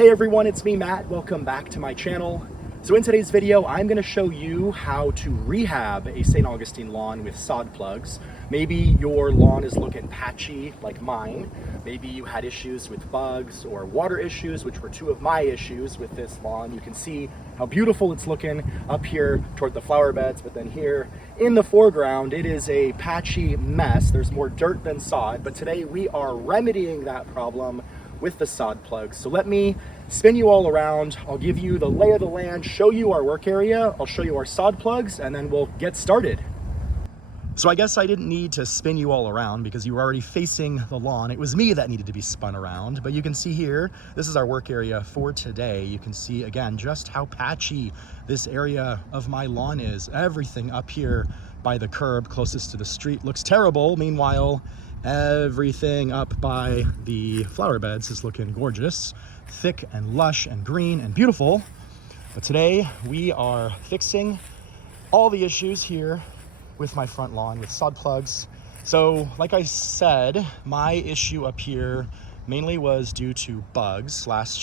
Hey everyone, it's me, Matt. Welcome back to my channel. So in today's video, I'm going to show you how to rehab a St. Augustine lawn with sod plugs. Maybe your lawn is looking patchy like mine. Maybe you had issues with bugs or water issues, which were two of my issues with this lawn. You can see how beautiful it's looking up here toward the flower beds, but then here in the foreground, it is a patchy mess. There's more dirt than sod, but today we are remedying that problem with the sod plugs. So let me spin you all around. I'll give you the lay of the land, show you our work area, I'll show you our sod plugs, and then we'll get started. So I guess I didn't need to spin you all around because you were already facing the lawn. It was me that needed to be spun around, but you can see here, this is our work area for today. You can see again just how patchy this area of my lawn is. Everything up here by the curb closest to the street looks terrible. Meanwhile, everything up by the flower beds is looking gorgeous, thick and lush and green and beautiful. But today we are fixing all the issues here with my front lawn with sod plugs. So like I said, my issue up here mainly was due to bugs last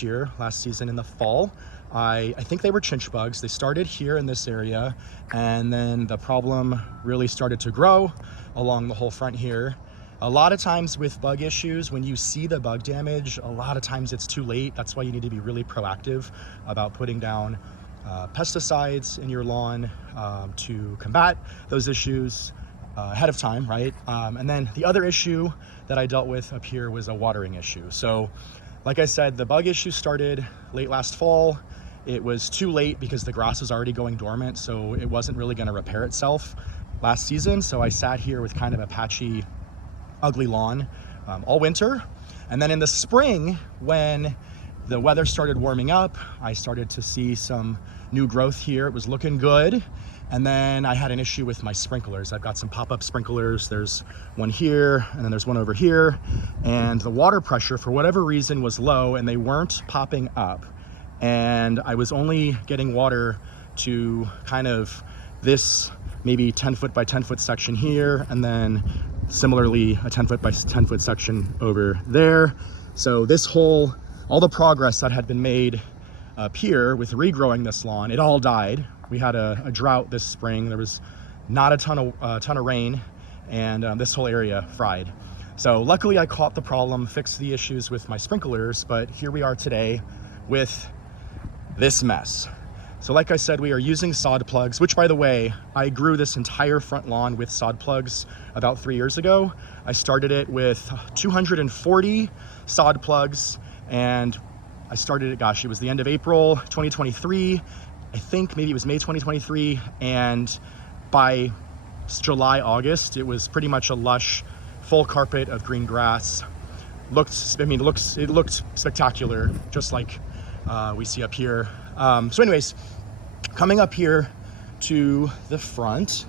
season in the fall. I think they were chinch bugs. They started here in this area, and then the problem really started to grow along the whole front here. A lot of times with bug issues, when you see the bug damage, a lot of times it's too late. That's why you need to be really proactive about putting down pesticides in your lawn to combat those issues ahead of time, right? And then the other issue that I dealt with up here was a watering issue. So like I said, the bug issue started late last fall. It was too late because the grass was already going dormant, so it wasn't really gonna repair itself last season. So I sat here with kind of a patchy, ugly lawn all winter. And then in the spring, when the weather started warming up, I started to see some new growth here. It was looking good. And then I had an issue with my sprinklers. I've got some pop-up sprinklers. There's one here, and then there's one over here. And the water pressure, for whatever reason, was low, and they weren't popping up. And I was only getting water to kind of this maybe 10 foot by 10 foot section here, and then similarly a 10 foot by 10 foot section over there. So this whole, all the progress that had been made up here with regrowing this lawn, it all died. We had a drought this spring. There was not a ton of rain, and this whole area fried. So luckily I caught the problem, fixed the issues with my sprinklers, but here we are today with this mess. So like I said, we are using sod plugs, which by the way, I grew this entire front lawn with sod plugs about 3 years ago. I started it with 240 sod plugs, and I started it, gosh, it was the end of April 2023. I think maybe it was May 2023, and by July, August, it was pretty much a lush, full carpet of green grass. It looked spectacular, just like we see up here. So anyways, coming up here to the front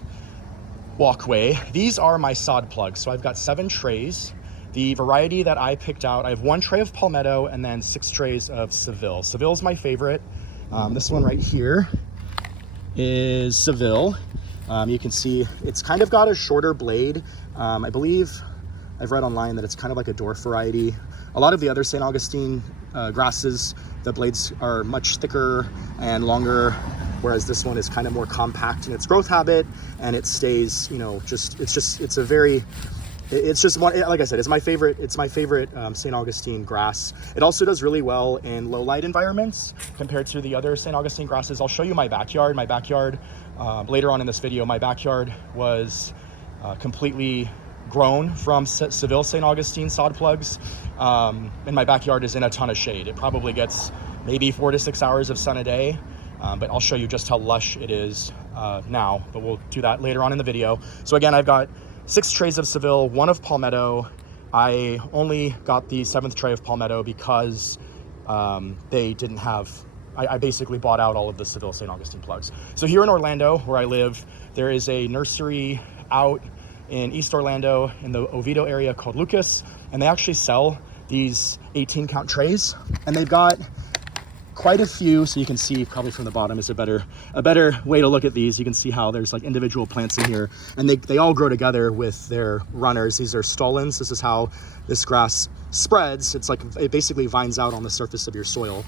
walkway, these are my sod plugs. So I've got 7 trays. The variety that I picked out, I have 1 tray of palmetto and then 6 trays of Seville. Seville's my favorite. This one right here is Seville. You can see it's kind of got a shorter blade. I believe I've read online that it's kind of like a dwarf variety. A lot of the other St. Augustine grasses, the blades are much thicker and longer, whereas this one is kind of more compact in its growth habit, and it stays, you know, it's just one, like I said, it's my favorite St. Augustine grass. It also does really well in low light environments compared to the other St. Augustine grasses. I'll show you my backyard. Later on in this video, my backyard was completely grown from Seville St. Augustine sod plugs, and my backyard is in a ton of shade. It probably gets maybe 4 to 6 hours of sun a day, but I'll show you just how lush it is now, but we'll do that later on in the video. So again, I've got 6 trays of Seville, 1 of palmetto. I only got the 7th tray of palmetto because they didn't have, I basically bought out all of the Seville St. Augustine plugs. So here in Orlando, where I live, there is a nursery out in East Orlando in the Oviedo area called Lucas, and they actually sell these 18 count trays, and they've got quite a few. So you can see probably from the bottom is a better way to look at these. You can see how there's like individual plants in here, and they all grow together with their runners. These are stolons. This is how this grass spreads. It's like it basically vines out on the surface of your soil.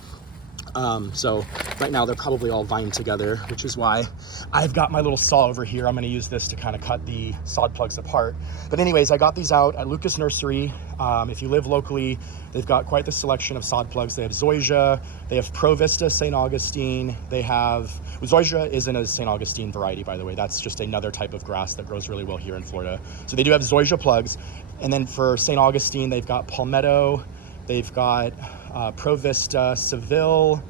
So right now they're probably all vined together, which is why I've got my little saw over here. I'm going to use this to kind of cut the sod plugs apart. But anyways, I got these out at Lucas Nursery. If you live locally, they've got quite the selection of sod plugs. They have Zoysia, they have Pro Vista St. Augustine, they have, Zoysia isn't a St. Augustine variety, by the way. That's just another type of grass that grows really well here in Florida. So they do have Zoysia plugs. And then for St. Augustine, they've got Palmetto, they've got Pro Vista, Seville,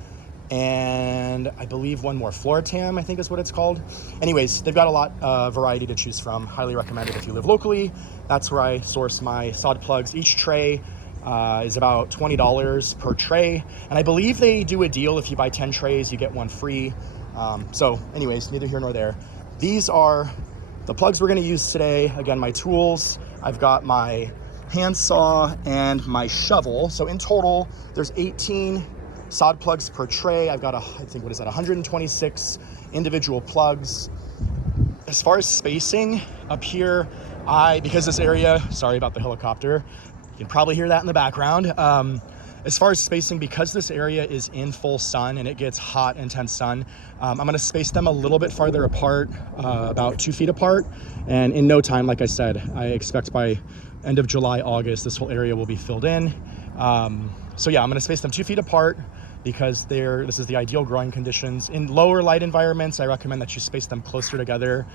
and I believe one more, Floritam, I think is what it's called. Anyways, they've got a lot of variety to choose from. Highly recommend it if you live locally. That's where I source my sod plugs. Each tray is about $20 per tray. And I believe they do a deal. If you buy 10 trays, you get one free. So anyways, neither here nor there. These are the plugs we're gonna use today. Again, my tools. I've got my handsaw and my shovel. So in total, there's 18 sod plugs per tray. I've got, I think, 126 individual plugs. As far as spacing up here, because this area, sorry about the helicopter, you can probably hear that in the background. As far as spacing, because this area is in full sun and it gets hot, intense sun, I'm gonna space them a little bit farther apart, about 2 feet apart. And in no time, like I said, I expect by end of July, August, this whole area will be filled in. So yeah, I'm gonna space them 2 feet apart because this is the ideal growing conditions. In lower light environments, I recommend that you space them closer together,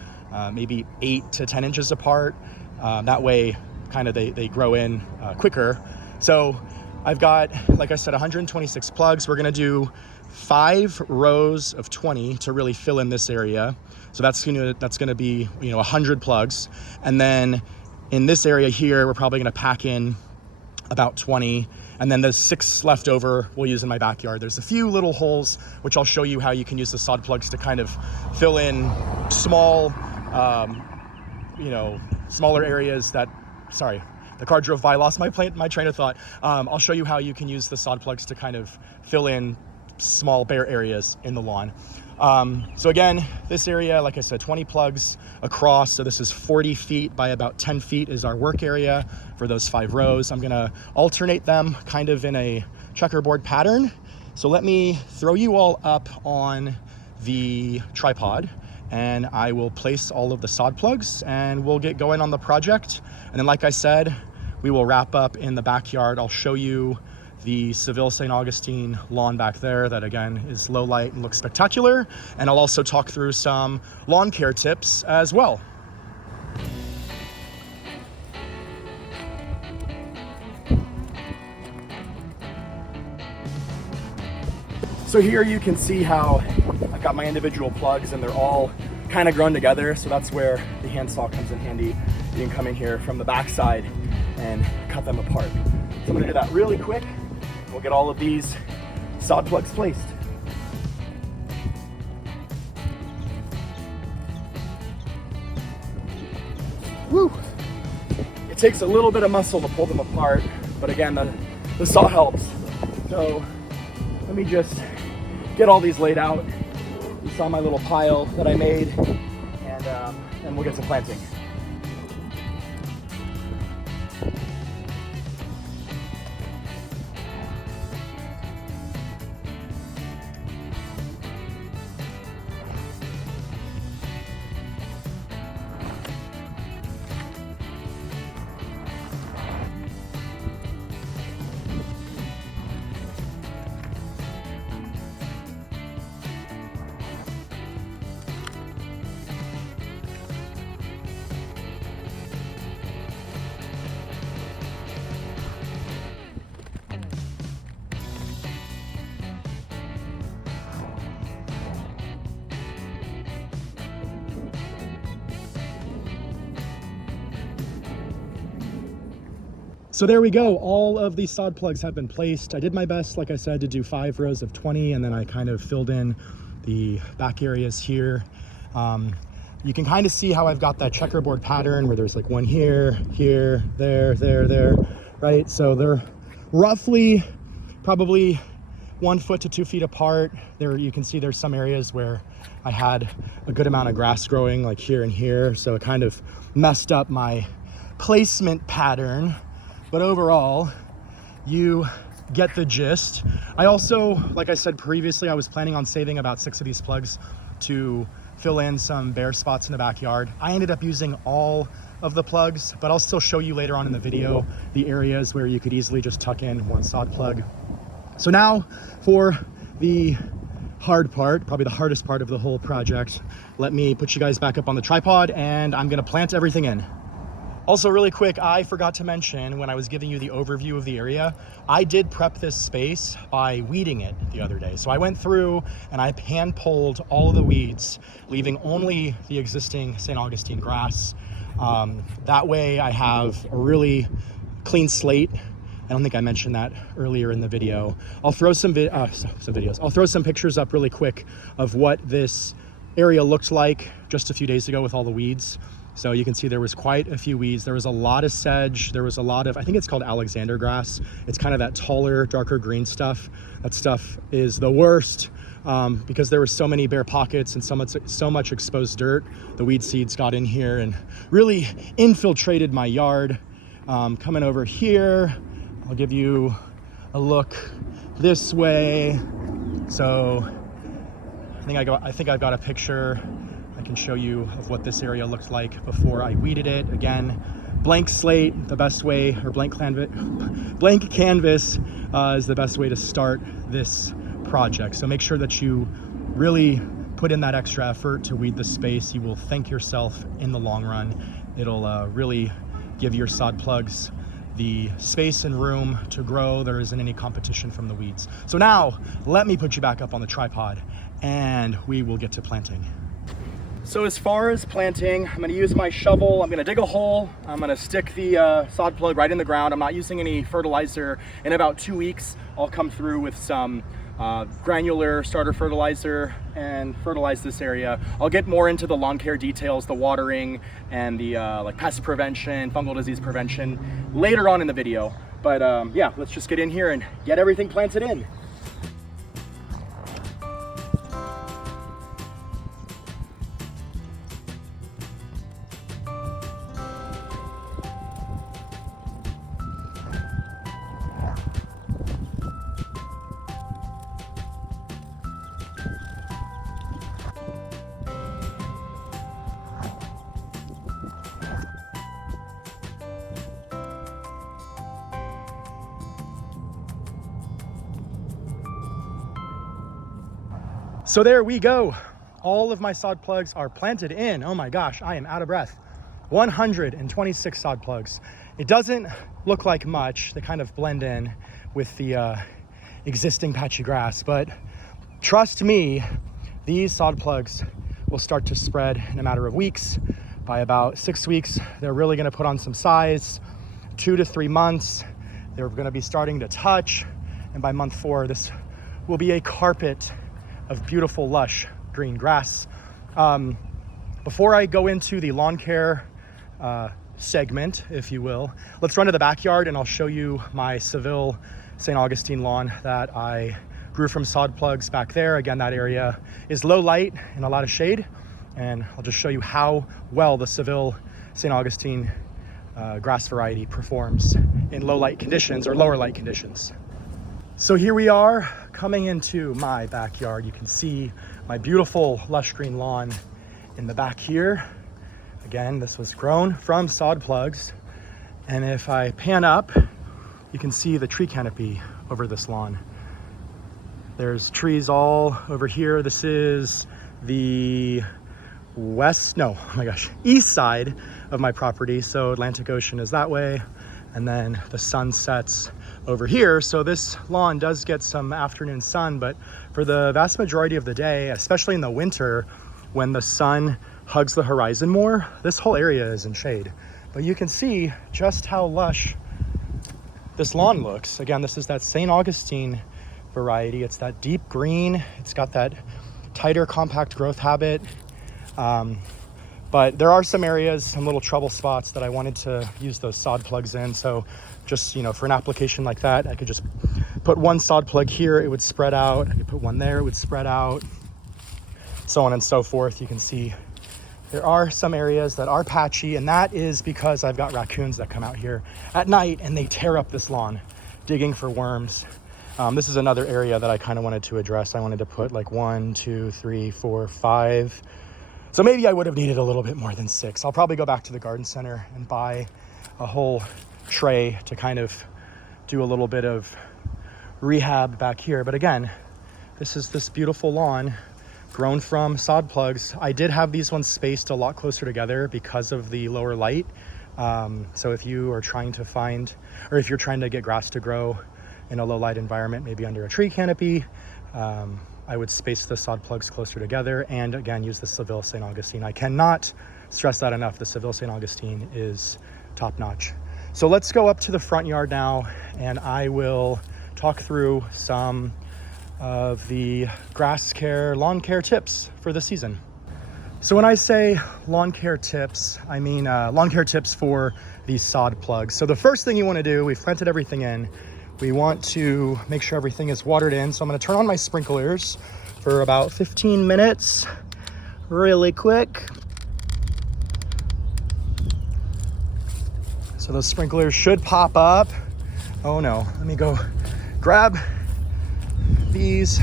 maybe 8 to 10 inches apart. That way, kind of they grow in quicker. So I've got, like I said, 126 plugs. We're gonna do 5 rows of 20 to really fill in this area. So that's gonna be 100 plugs. And then in this area here, we're probably gonna pack in about 20, and then the 6 left over we'll use in my backyard. There's a few little holes, which I'll show you how you can use the sod plugs to kind of fill in small, smaller areas that, sorry, the car drove by, lost my train of thought. I'll show you how you can use the sod plugs to kind of fill in small bare areas in the lawn. So again, this area, like I said, 20 plugs across. So this is 40 feet by about 10 feet is our work area for those 5 rows. I'm gonna alternate them kind of in a checkerboard pattern. So let me throw you all up on the tripod and I will place all of the sod plugs and we'll get going on the project. And then, like I said, we will wrap up in the backyard. I'll show you the Seville St. Augustine lawn back there that again is low light and looks spectacular. And I'll also talk through some lawn care tips as well. So here you can see how I've got my individual plugs and they're all kind of grown together. So that's where the handsaw comes in handy. You can come in here from the backside and cut them apart. So I'm gonna do that really quick. We'll get all of these sod plugs placed. Woo! It takes a little bit of muscle to pull them apart, but again, the saw helps. So let me just get all these laid out. You saw my little pile that I made, and we'll get some planting. So there we go. All of these sod plugs have been placed. I did my best, like I said, to do 5 rows of 20, and then I kind of filled in the back areas here. You can kind of see how I've got that checkerboard pattern where there's like one here, here, there, right? So they're roughly probably 1 foot to 2 feet apart. There you can see there's some areas where I had a good amount of grass growing, like here and here, so it kind of messed up my placement pattern, but overall you get the gist. I also, like I said previously, I was planning on saving about 6 of these plugs to fill in some bare spots in the backyard. I ended up using all of the plugs, but I'll still show you later on in the video the areas where you could easily just tuck in 1 sod plug. So now for the hard part, probably the hardest part of the whole project. Let me put you guys back up on the tripod and I'm gonna plant everything in. Also, really quick, I forgot to mention when I was giving you the overview of the area, I did prep this space by weeding it the other day. So I went through and I hand pulled all of the weeds, leaving only the existing St. Augustine grass. That way I have a really clean slate. I don't think I mentioned that earlier in the video. I'll throw some videos. I'll throw some pictures up really quick of what this area looked like just a few days ago with all the weeds. So you can see there was quite a few weeds. There was a lot of sedge. There was a lot of, I think it's called Alexander grass. It's kind of that taller, darker green stuff. That stuff is the worst because there were so many bare pockets and so much exposed dirt. The weed seeds got in here and really infiltrated my yard. Coming over here, I'll give you a look this way. So I think I've got a picture I can show you of what this area looked like before I weeded it. Again, blank slate, the best way, or blank canvas is the best way to start this project. So make sure that you really put in that extra effort to weed the space. You will thank yourself in the long run. It'll really give your sod plugs the space and room to grow. There isn't any competition from the weeds. So now let me put you back up on the tripod and we will get to planting. So as far as planting, I'm gonna use my shovel. I'm gonna dig a hole. I'm gonna stick the sod plug right in the ground. I'm not using any fertilizer. In about 2 weeks, I'll come through with some granular starter fertilizer and fertilize this area. I'll get more into the lawn care details, the watering and the like pest prevention, fungal disease prevention later on in the video. But yeah, let's just get in here and get everything planted in. So there we go. All of my sod plugs are planted in. Oh my gosh, I am out of breath. 126 sod plugs. It doesn't look like much. They kind of blend in with the existing patchy grass, but trust me, these sod plugs will start to spread in a matter of weeks. By about 6 weeks, they're really gonna put on some size. 2 to 3 months, they're gonna be starting to touch. And by month 4, this will be a carpet of beautiful, lush green grass. Before I go into the lawn care segment, if you will, let's run to the backyard and I'll show you my Seville St. Augustine lawn that I grew from sod plugs back there. Again, that area is low light and a lot of shade. And I'll just show you how well the Seville St. Augustine grass variety performs in low light conditions or lower light conditions. So here we are coming into my backyard. You can see my beautiful lush green lawn in the back here. Again, this was grown from sod plugs. And if I pan up, you can see the tree canopy over this lawn. There's trees all over here. This is the east side of my property. So Atlantic Ocean is that way. And then the sun sets over here. So this lawn does get some afternoon sun, but for the vast majority of the day, especially in the winter, when the sun hugs the horizon more, this whole area is in shade. But you can see just how lush this lawn looks. Again, this is that St. Augustine variety. It's that deep green. It's got that tighter, compact growth habit. But there are some areas, some little trouble spots that I wanted to use those sod plugs in. So just, for an application like that, I could just put one sod plug here, it would spread out. I could put one there, it would spread out, so on and so forth. You can see there are some areas that are patchy, and that is because I've got raccoons that come out here at night and they tear up this lawn, digging for worms. This is another area that I kind of wanted to address. I wanted to put like 1, 2, 3, 4, 5. So maybe I would have needed a little bit more than 6. I'll probably go back to the garden center and buy a whole tray to kind of do a little bit of rehab back here. But again, this is this beautiful lawn grown from sod plugs. I did have these ones spaced a lot closer together because of the lower light. So if you are trying to find, or if you're trying to get grass to grow in a low light environment, maybe under a tree canopy, I would space the sod plugs closer together, and again, use the Seville St. Augustine. I cannot stress that enough. The Seville St. Augustine is top notch. So let's go up to the front yard now, and I will talk through some of the grass care, lawn care tips for the season. So when I say lawn care tips, I mean lawn care tips for these sod plugs. So the first thing you want to do, we've planted everything in. We want to make sure everything is watered in. So I'm going to turn on my sprinklers for about 15 minutes, really quick. So those sprinklers should pop up. Oh no, let me go grab these.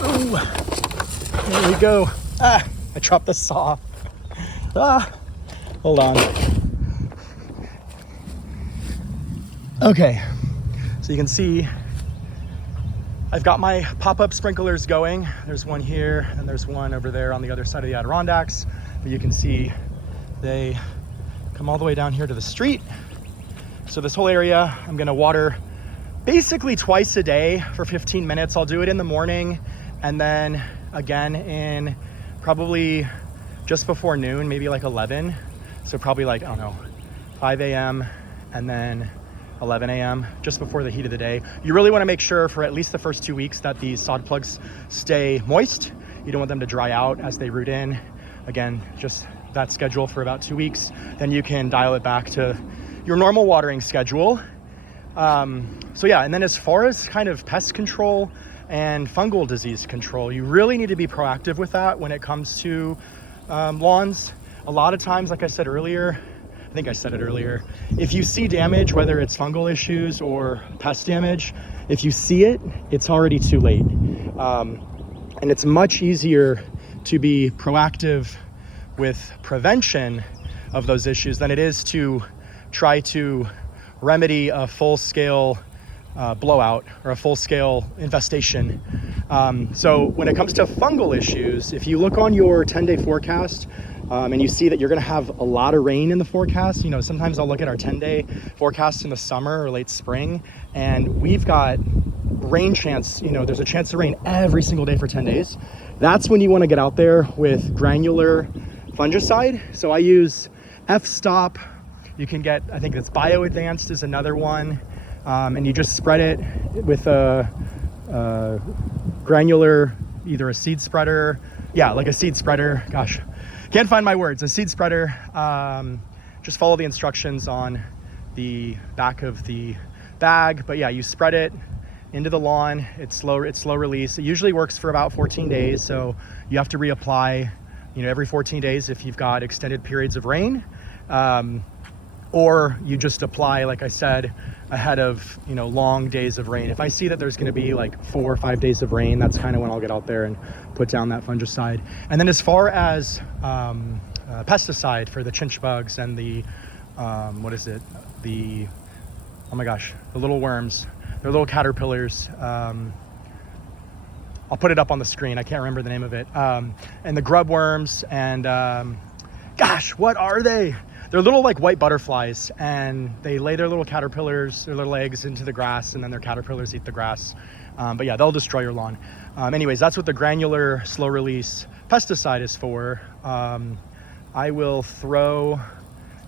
Oh, there we go. Ah, I dropped the saw. Ah, hold on. Okay, so you can see I've got my pop-up sprinklers going. There's one here and there's one over there on the other side of the Adirondacks. But you can see they come all the way down here to the street. So this whole area, I'm gonna water basically twice a day for 15 minutes. I'll do it in the morning and then again in probably just before noon, maybe like 11. So probably like, I don't know, 5 a.m. and then 11 a.m. just before the heat of the day. You really want to make sure for at least the first 2 weeks that these sod plugs stay moist. You don't want them to dry out as they root in. Again, just that schedule for about 2 weeks. Then you can dial it back to your normal watering schedule. So yeah, and then as far as kind of pest control and fungal disease control, you really need to be proactive with that when it comes to lawns. A lot of times, like I said earlier, I think I said it earlier, if you see damage, whether it's fungal issues or pest damage, if you see it, it's already too late. And it's much easier to be proactive with prevention of those issues than it is to try to remedy a full-scale blowout or a full-scale infestation. So when it comes to fungal issues, if you look on your 10-day forecast, and you see that you're going to have a lot of rain in the forecast. You know, sometimes I'll look at our 10-day forecast in the summer or late spring, and we've got rain chance. You know, there's a chance of rain every single day for 10 days. That's when you want to get out there with granular fungicide. So I use F-Stop. You can get, I think it's Bio Advanced is another one, and you just spread it with a granular, either a seed spreader. Yeah, like a seed spreader. Gosh. Can't find my words. A seed spreader. Just follow the instructions on the back of the bag. But yeah, you spread it into the lawn. It's slow release. It usually works for about 14 days. So you have to reapply, you know, every 14 days if you've got extended periods of rain. Or you just apply, like I said, ahead of, you know, long days of rain. If I see that there's going to be like 4 or 5 days of rain, that's kind of when I'll get out there and put down that fungicide. And then as far as pesticide for the chinch bugs and the oh my gosh, the little worms, they're little caterpillars. I'll put it up on the screen. I can't remember the name of it. And the grub worms and gosh, what are they? They're little like white butterflies, and they lay their little caterpillars, their little eggs into the grass, and then their caterpillars eat the grass. But yeah, they'll destroy your lawn. Anyways, that's what the granular slow release pesticide is for. I will throw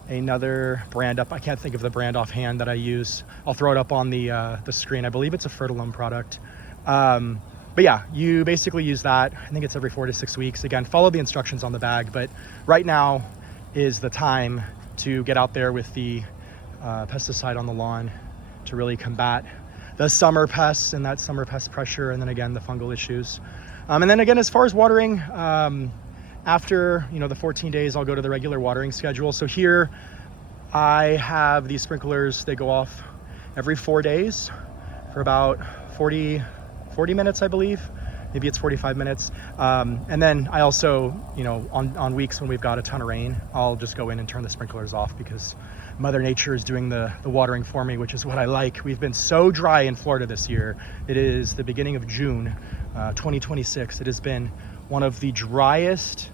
another brand up. I can't think of the brand offhand that I use. I'll throw it up on the screen. I believe it's a Fertilum product. But yeah, you basically use that. I think it's every 4 to 6 weeks. Again, follow the instructions on the bag, but right now is the time to get out there with the pesticide on the lawn to really combat the summer pests and that summer pest pressure, and then again the fungal issues. And then again, as far as watering, after the 14 days, I'll go to the regular watering schedule. So here I have these sprinklers. They go off every 4 days for about 40 minutes, I believe. Maybe it's 45 minutes. And then I also, on weeks when we've got a ton of rain, I'll just go in and turn the sprinklers off because Mother Nature is doing the watering for me, which is what I like. We've been so dry in Florida this year. It is the beginning of June, 2026. It has been one of the driest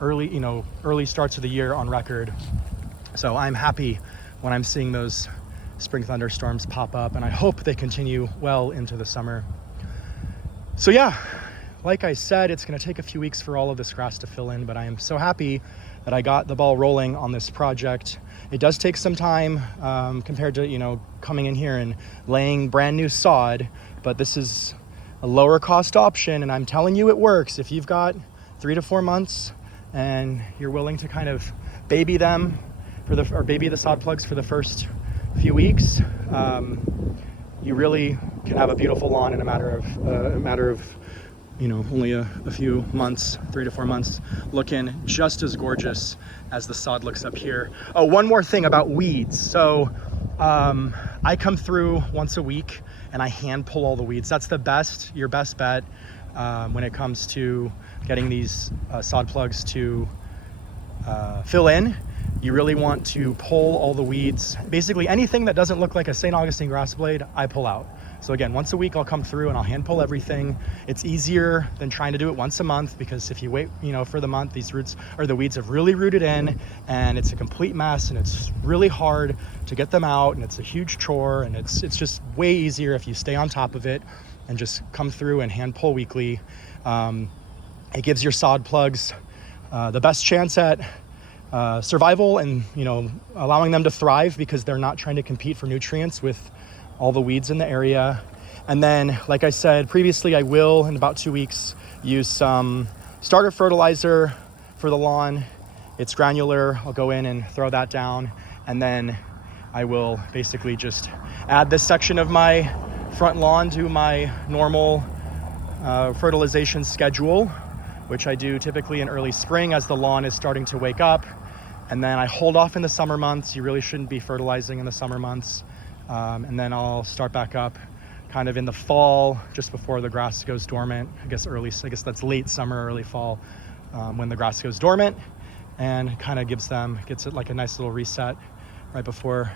early starts of the year on record. So I'm happy when I'm seeing those spring thunderstorms pop up, and I hope they continue well into the summer. So yeah, like I said, it's going to take a few weeks for all of this grass to fill in, but I am so happy that I got the ball rolling on this project. It does take some time compared to coming in here and laying brand new sod, but this is a lower cost option, and I'm telling you it works. If you've got 3 to 4 months and you're willing to kind of baby them baby the sod plugs for the first few weeks, you really can have a beautiful lawn in a matter of only a few months, 3 to 4 months, looking just as gorgeous as the sod looks up here. Oh, one more thing about weeds. So I come through once a week and I hand pull all the weeds. That's your best bet when it comes to getting these sod plugs to fill in. You really want to pull all the weeds. Basically anything that doesn't look like a St. Augustine grass blade, I pull out. So again, once a week I'll come through and I'll hand pull everything. It's easier than trying to do it once a month, because if you wait, for the month, the weeds have really rooted in and it's a complete mess, and it's really hard to get them out, and it's a huge chore, and it's just way easier if you stay on top of it and just come through and hand pull weekly. It gives your sod plugs the best chance at survival and allowing them to thrive, because they're not trying to compete for nutrients with all the weeds in the area. And then, like I said previously, I will in about 2 weeks use some starter fertilizer for the lawn. It's granular. I'll go in and throw that down, and then I will basically just add this section of my front lawn to my normal fertilization schedule, which I do typically in early spring as the lawn is starting to wake up. And then I hold off in the summer months. You really shouldn't be fertilizing in the summer months. And then I'll start back up kind of in the fall, just before the grass goes dormant. I guess that's late summer, early fall, when the grass goes dormant, and kind of gets it like a nice little reset right before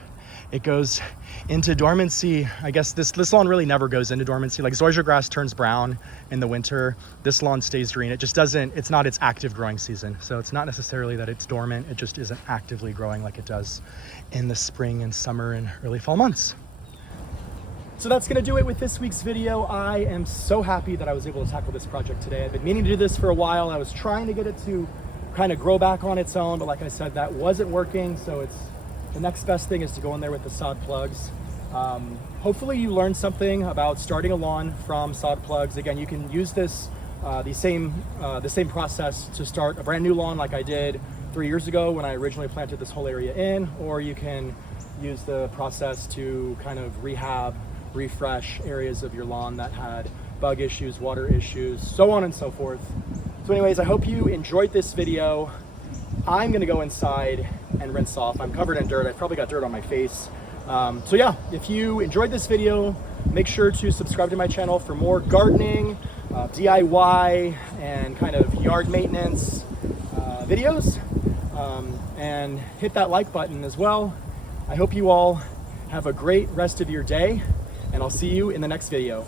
it goes into dormancy. I guess this lawn really never goes into dormancy. Like zoysia grass turns brown in the winter. This lawn stays green. It's not its active growing season. So it's not necessarily that it's dormant. It just isn't actively growing like it does in the spring and summer and early fall months. So that's gonna do it with this week's video. I am so happy that I was able to tackle this project today. I've been meaning to do this for a while. I was trying to get it to kind of grow back on its own, but like I said, that wasn't working. So the next best thing is to go in there with the sod plugs. Hopefully you learned something about starting a lawn from sod plugs. Again, you can use the same process to start a brand new lawn like I did 3 years ago when I originally planted this whole area in, or you can use the process to kind of refresh areas of your lawn that had bug issues, water issues, so on and so forth. So anyways, I hope you enjoyed this video. I'm gonna go inside and rinse off. I'm covered in dirt. I've probably got dirt on my face. So yeah, if you enjoyed this video, make sure to subscribe to my channel for more gardening, DIY, and kind of yard maintenance videos. And hit that like button as well. I hope you all have a great rest of your day, and I'll see you in the next video.